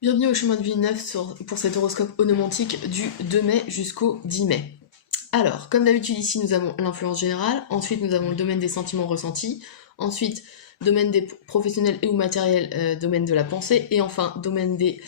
Bienvenue au chemin de Villeneuve pour cet horoscope onomantique du 2 mai jusqu'au 10 mai. Alors, comme d'habitude ici, nous avons l'influence générale, ensuite nous avons le domaine des sentiments ressentis, ensuite domaine des professionnels et ou matériels, domaine de la pensée, et enfin domaine du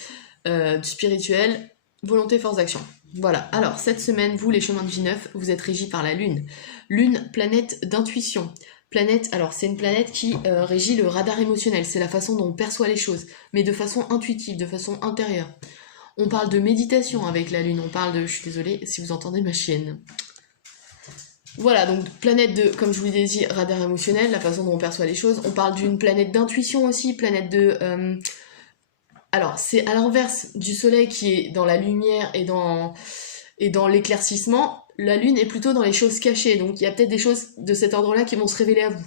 spirituel, volonté, force d'action. Voilà, alors cette semaine, vous les chemins de Villeneuve, vous êtes régis par la Lune. Lune, planète d'intuition. Planète, alors c'est une planète qui régit le radar émotionnel, c'est la façon dont on perçoit les choses, mais de façon intuitive, de façon intérieure. On parle de méditation avec la Lune, on parle de... Je suis désolée si vous entendez ma chienne. Voilà, donc planète de, comme je vous l'ai dit, radar émotionnel, la façon dont on perçoit les choses. On parle d'une planète d'intuition aussi, planète de... alors, c'est à l'inverse du Soleil qui est dans la lumière et dans l'éclaircissement. La Lune est plutôt dans les choses cachées, donc il y a peut-être des choses de cet ordre-là qui vont se révéler à vous.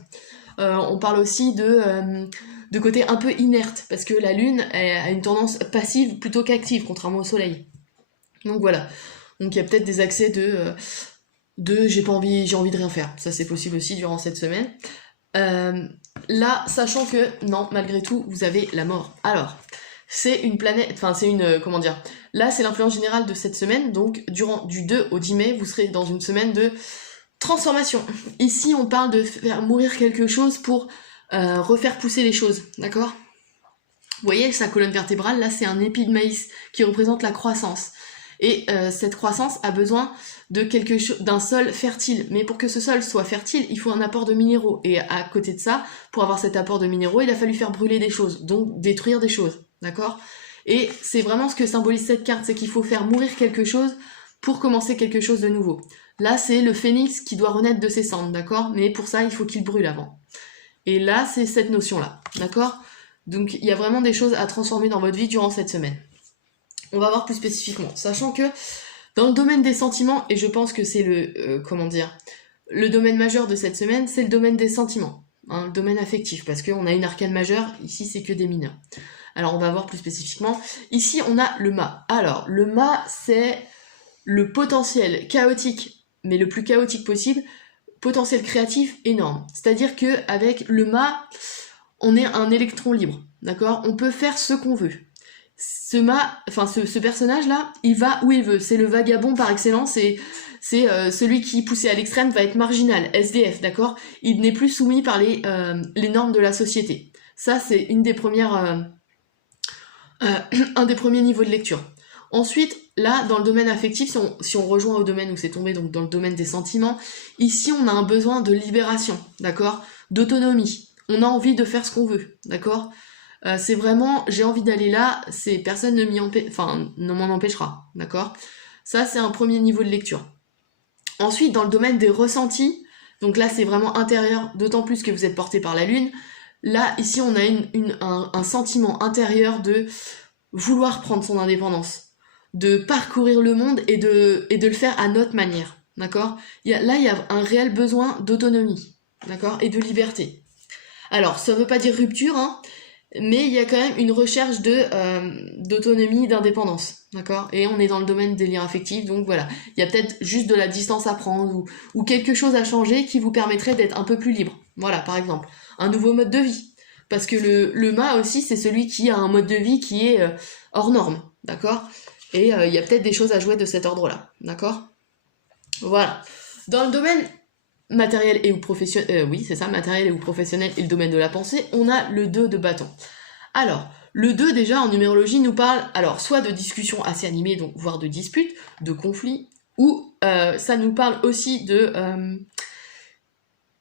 On parle aussi de côté un peu inerte, parce que la Lune a une tendance passive plutôt qu'active, contrairement au Soleil. Donc voilà. Donc il y a peut-être des accès de j'ai pas envie, j'ai envie de rien faire. Ça c'est possible aussi durant cette semaine. Là, sachant que non, malgré tout, vous avez la mort. Alors, c'est une planète, enfin c'est une, comment dire, là c'est l'influence générale de cette semaine, donc durant du 2 au 10 mai, vous serez dans une semaine de transformation. Ici, on parle de faire mourir quelque chose pour refaire pousser les choses, d'accord? Vous voyez, sa colonne vertébrale, là, c'est un épi de maïs qui représente la croissance. Et cette croissance a besoin de d'un sol fertile. Mais pour que ce sol soit fertile, il faut un apport de minéraux. Et à côté de ça, pour avoir cet apport de minéraux, il a fallu faire brûler des choses, donc détruire des choses, d'accord? Et c'est vraiment ce que symbolise cette carte, c'est qu'il faut faire mourir quelque chose pour commencer quelque chose de nouveau. Là, c'est le phénix qui doit renaître de ses cendres, d'accord? Mais pour ça, il faut qu'il brûle avant. Et là, c'est cette notion-là, d'accord? Donc, il y a vraiment des choses à transformer dans votre vie durant cette semaine. On va voir plus spécifiquement, sachant que dans le domaine des sentiments, et je pense que c'est le domaine majeur de cette semaine, c'est le domaine des sentiments, hein, le domaine affectif, parce qu'on a une arcane majeure, ici c'est que des mineurs. Alors on va voir plus spécifiquement. Ici on a le mât. Alors le mât c'est le potentiel chaotique, mais le plus chaotique possible, potentiel créatif énorme. C'est-à-dire que avec le mât, on est un électron libre, d'accord? On peut faire ce qu'on veut. Ce personnage-là, il va où il veut. C'est le vagabond par excellence. C'est celui qui, poussé à l'extrême, va être marginal, SDF, d'accord? Il n'est plus soumis par les normes de la société. Ça, c'est une des premières, un des premiers niveaux de lecture. Ensuite, là, dans le domaine affectif, si on rejoint au domaine où c'est tombé, donc dans le domaine des sentiments, ici, on a un besoin de libération, d'accord? D'autonomie. On a envie de faire ce qu'on veut, d'accord? C'est vraiment, j'ai envie d'aller là, personne ne m'en empêchera, d'accord? Ça, c'est un premier niveau de lecture. Ensuite, dans le domaine des ressentis, donc là, c'est vraiment intérieur, d'autant plus que vous êtes porté par la Lune. Là, ici, on a un sentiment intérieur de vouloir prendre son indépendance, de parcourir le monde et de le faire à notre manière, d'accord? Il y a un réel besoin d'autonomie, d'accord? Et de liberté. Alors, ça veut pas dire rupture, hein, mais il y a quand même une recherche d'autonomie, d'indépendance, d'accord? Et on est dans le domaine des liens affectifs, donc voilà. Il y a peut-être juste de la distance à prendre ou quelque chose à changer qui vous permettrait d'être un peu plus libre. Voilà, par exemple. Un nouveau mode de vie. Parce que le mât aussi, c'est celui qui a un mode de vie qui est hors norme, d'accord? Et il y a peut-être des choses à jouer de cet ordre-là, d'accord? Voilà. Dans le domaine matériel et ou professionnel, oui, c'est ça, matériel et ou professionnel et le domaine de la pensée, on a le 2 de bâton. Alors, le 2 déjà en numérologie nous parle alors soit de discussions assez animées, donc voire de disputes, de conflits, ou ça nous parle aussi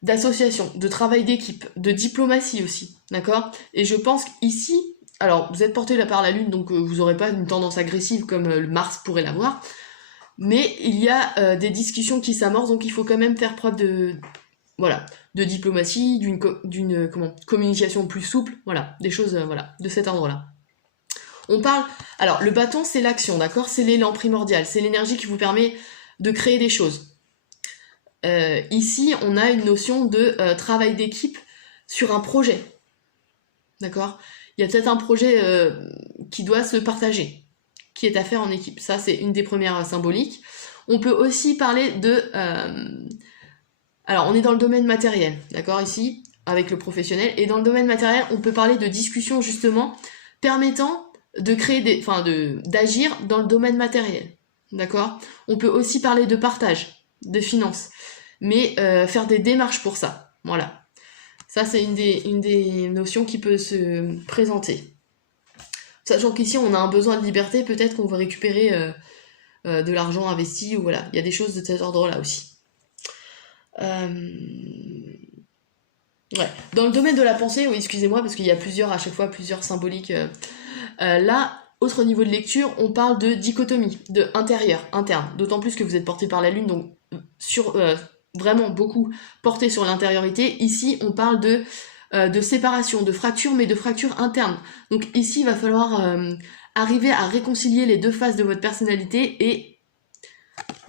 d'association, de travail d'équipe, de diplomatie aussi, d'accord? Et je pense qu'ici, alors vous êtes porté là par la Lune, donc vous n'aurez pas une tendance agressive comme le Mars pourrait l'avoir, mais il y a des discussions qui s'amorcent, donc il faut quand même faire preuve de diplomatie, d'une communication plus souple, voilà, des choses voilà, de cet ordre-là. On parle, alors le bâton c'est l'action, d'accord? C'est l'élan primordial, c'est l'énergie qui vous permet de créer des choses. Ici, on a une notion de travail d'équipe sur un projet, d'accord? Il y a peut-être un projet qui doit se partager, qui est à faire en équipe. Ça, c'est une des premières symboliques. On peut aussi parler de... alors, on est dans le domaine matériel, d'accord, ici, avec le professionnel. Et dans le domaine matériel, on peut parler de discussions, justement, permettant de créer d'agir dans le domaine matériel. D'accord? On peut aussi parler de partage, de finances, mais faire des démarches pour ça. Voilà. Ça, c'est une des notions qui peut se présenter. Sachant qu'ici, on a un besoin de liberté, peut-être qu'on veut récupérer de l'argent investi, ou voilà. Il y a des choses de cet ordre-là aussi. Ouais. Dans le domaine de la pensée, oui, excusez-moi, parce qu'il y a à chaque fois plusieurs symboliques. Là, autre niveau de lecture, on parle de dichotomie, de intérieur, interne. D'autant plus que vous êtes porté par la Lune, donc vraiment beaucoup porté sur l'intériorité. Ici, on parle de séparation, de fracture, mais de fracture interne. Donc ici, il va falloir arriver à réconcilier les deux faces de votre personnalité et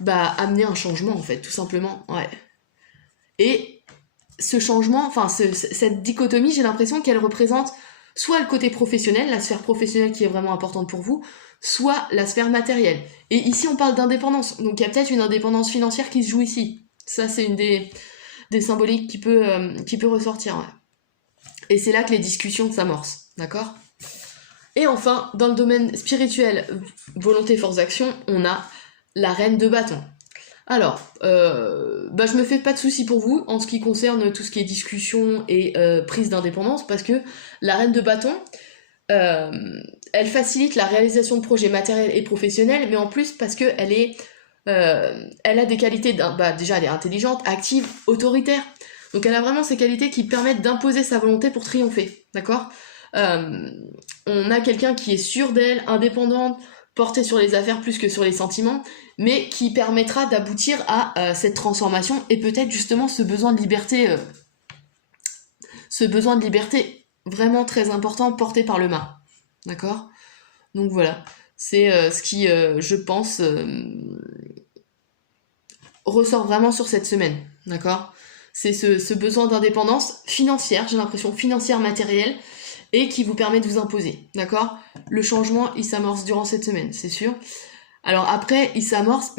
amener un changement, en fait, tout simplement. Ouais. Et ce changement, cette dichotomie, j'ai l'impression qu'elle représente soit le côté professionnel, la sphère professionnelle qui est vraiment importante pour vous, soit la sphère matérielle. Et ici, on parle d'indépendance. Donc, il y a peut-être une indépendance financière qui se joue ici. Ça, c'est une des symboliques qui peut ressortir. Ouais. Et c'est là que les discussions s'amorcent. D'accord ? Et enfin, dans le domaine spirituel, volonté, force d'action, on a la reine de bâton. Alors, je me fais pas de soucis pour vous en ce qui concerne tout ce qui est discussion et prise d'indépendance, parce que la reine de bâton, elle facilite la réalisation de projets matériels et professionnels, mais en plus parce que elle a des qualités, déjà elle est intelligente, active, autoritaire, donc elle a vraiment ces qualités qui permettent d'imposer sa volonté pour triompher, d'accord ? On a quelqu'un qui est sûr d'elle, indépendante, portée sur les affaires plus que sur les sentiments, mais qui permettra d'aboutir à cette transformation et peut-être justement ce besoin de liberté vraiment très important porté par le mât. D'accord ? Donc voilà, c'est ce qui, je pense, ressort vraiment sur cette semaine. D'accord ? C'est ce besoin d'indépendance financière, j'ai l'impression, financière matérielle, et qui vous permet de vous imposer. D'accord ? Le changement, il s'amorce durant cette semaine, c'est sûr. Alors après, il s'amorce...